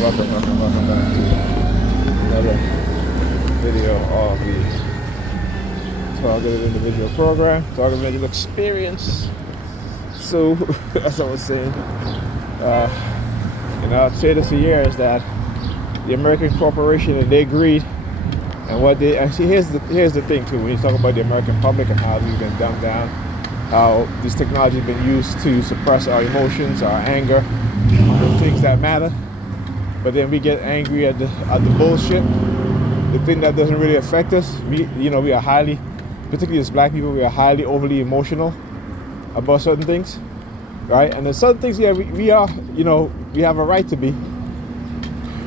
Welcome back to another video of the Targeted Individual Program, Targeted Individual Experience. So, as I was saying, I've said this for years that the American corporation and their greed and what they actually here's the thing too. When you talk about the American public and how we've been dumbed down, how this technology has been used to suppress our emotions, our anger, the things that matter. But then we get angry at the bullshit, the thing that doesn't really affect us. We are highly, particularly as black people, we are highly overly emotional about certain things, right? And there's certain things, yeah, we are, we have a right to be,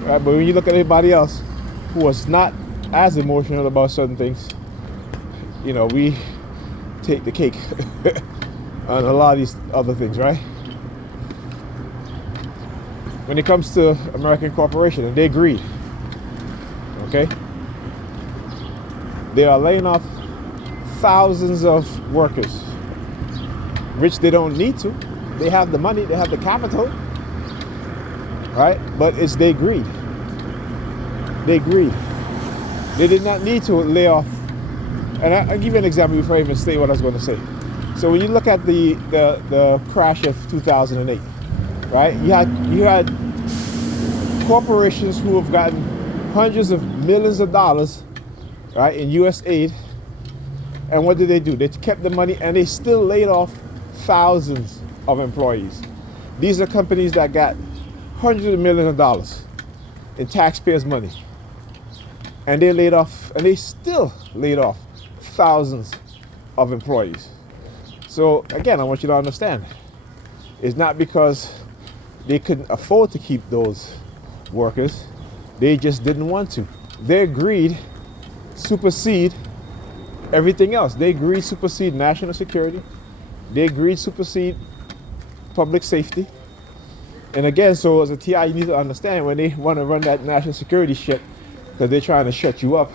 right? But when you look at everybody else who is not as emotional about certain things, we take the cake on a lot of these other things, right? When it comes to American corporation and their greed, okay? They are laying off thousands of workers, which they don't need to. They have the money, they have the capital, right? But it's their greed. They greed. They did not need to lay off. And I'll give you an example before I even say what I was going to say. So when you look at the crash of 2008, right? You had corporations who have gotten hundreds of millions of dollars, right, in U.S. aid. And what did they do? They kept the money and they still laid off thousands of employees. These are companies that got hundreds of millions of dollars in taxpayers' money. And they still laid off thousands of employees. So again, I want you to understand, it's not because they couldn't afford to keep those workers, they just didn't want to. Their greed supersede everything else. Their greed supersede national security. Their greed supersede public safety. And again, so as a TI, you need to understand when they want to run that national security shit, because they're trying to shut you up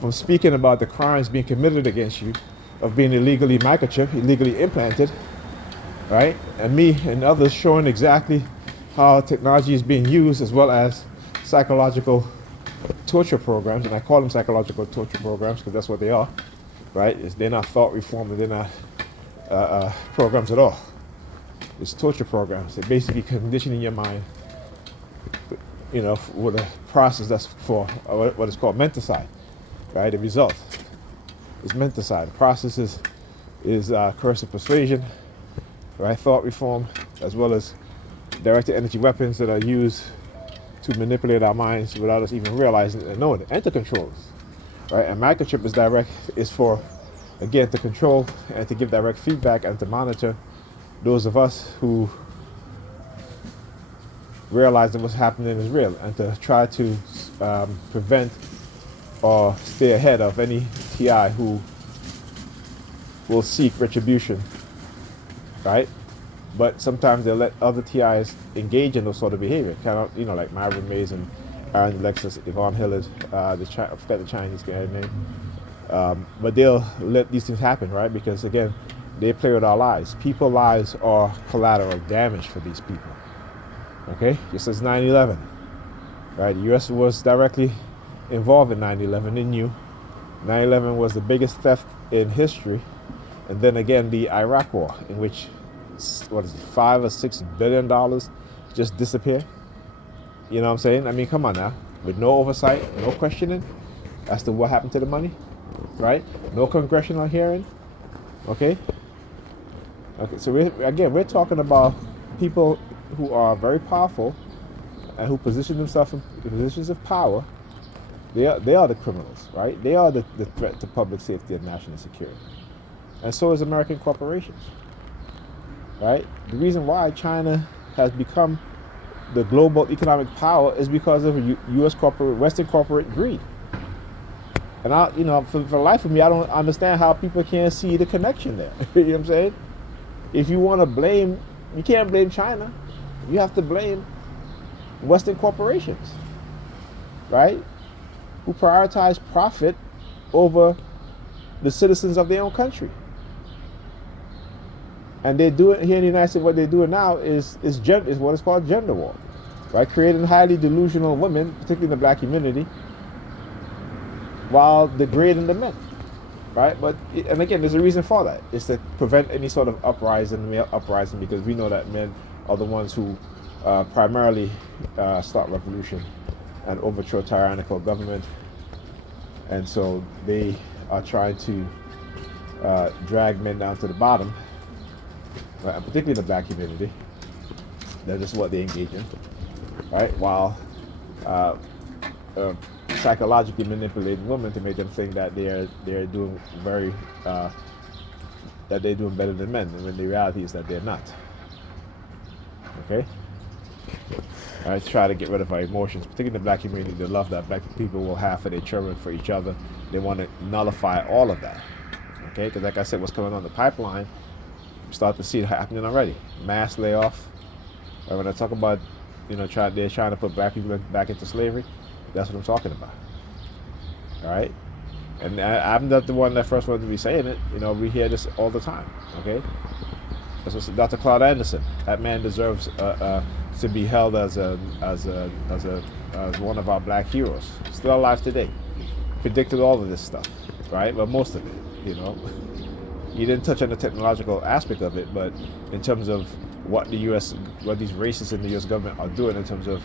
from speaking about the crimes being committed against you of being illegally microchipped, illegally implanted, right? And me and others showing exactly how technology is being used, as well as psychological torture programs. And I call them psychological torture programs because that's what they are, right? They're not thought reform, and they're not programs at all. It's torture programs. They're basically conditioning your mind, with a process that's for what is called menticide, right? The result is menticide. The process is coercive persuasion, right? Thought reform, as well as directed energy weapons that are used to manipulate our minds without us even realizing and knowing it, and to control us, right? And microchip is for, again, to control and to give direct feedback and to monitor those of us who realize that what's happening is real, and to try to prevent or stay ahead of any TI who will seek retribution, right? But sometimes they'll let other TIs engage in those sort of behavior, kind of, like Marvin Mays and Aaron Alexis, Yvonne Hillard, I forget the Chinese guy's name. But they'll let these things happen, right? Because again, they play with our lives. People's lives are collateral damage for these people. Okay, just as 9/11, right? The U.S. was directly involved in 9/11. They knew 9/11 was the biggest theft in history, and then again the Iraq War, in which $5 or $6 billion just disappeared. You know what I'm saying? I mean, come on now, with no oversight, no questioning as to what happened to the money, right? No congressional hearing. Okay. So we're talking about people who are very powerful and who position themselves in positions of power. They are the criminals, right? They are the threat to public safety and national security. And so is American corporations, right? The reason why China has become the global economic power is because of U.S. Western corporate greed. And for the life of me, I don't understand how people can't see the connection there. You know what I'm saying? If you want to blame, you can't blame China. You have to blame Western corporations, right? Who prioritize profit over the citizens of their own country. And they do it here in the United States. What they're doing now is what is called gender war. right? Creating highly delusional women, particularly in the black community, while degrading the men, right? But and again, there's a reason for that. It's to prevent any sort of uprising, male uprising, because we know that men are the ones who primarily start revolution and overthrow tyrannical government, and so they are trying to drag men down to the bottom, right? And particularly in the black community. That is what they engage in, right? While psychologically manipulating women to make them think that they're doing that they're doing better than men, and when the reality is that they're not. Okay. All right, try to get rid of our emotions, particularly in the black community, the love that black people will have for their children, for each other. They want to nullify all of that. Okay, because like I said, what's coming on the pipeline, we start to see it happening already. Mass layoff. Right, when I talk about, they're trying to put black people back into slavery, that's what I'm talking about. All right, and I'm not the one that first wanted to be saying it. We hear this all the time. Okay, this was Dr. Claude Anderson. That man deserves to be held as one of our black heroes. Still alive today. Predicted all of this stuff, right? But most of it, He didn't touch on the technological aspect of it, but in terms of what these racists in the U.S. government are doing in terms of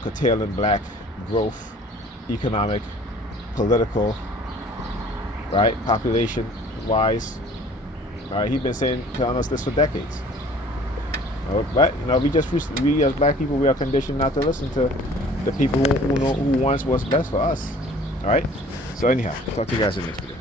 curtailing black growth, economic, political, right, population-wise, right? He's been telling us this for decades. But we as black people, we are conditioned not to listen to the people who wants what's best for us. All right. So anyhow, talk to you guys in the next video.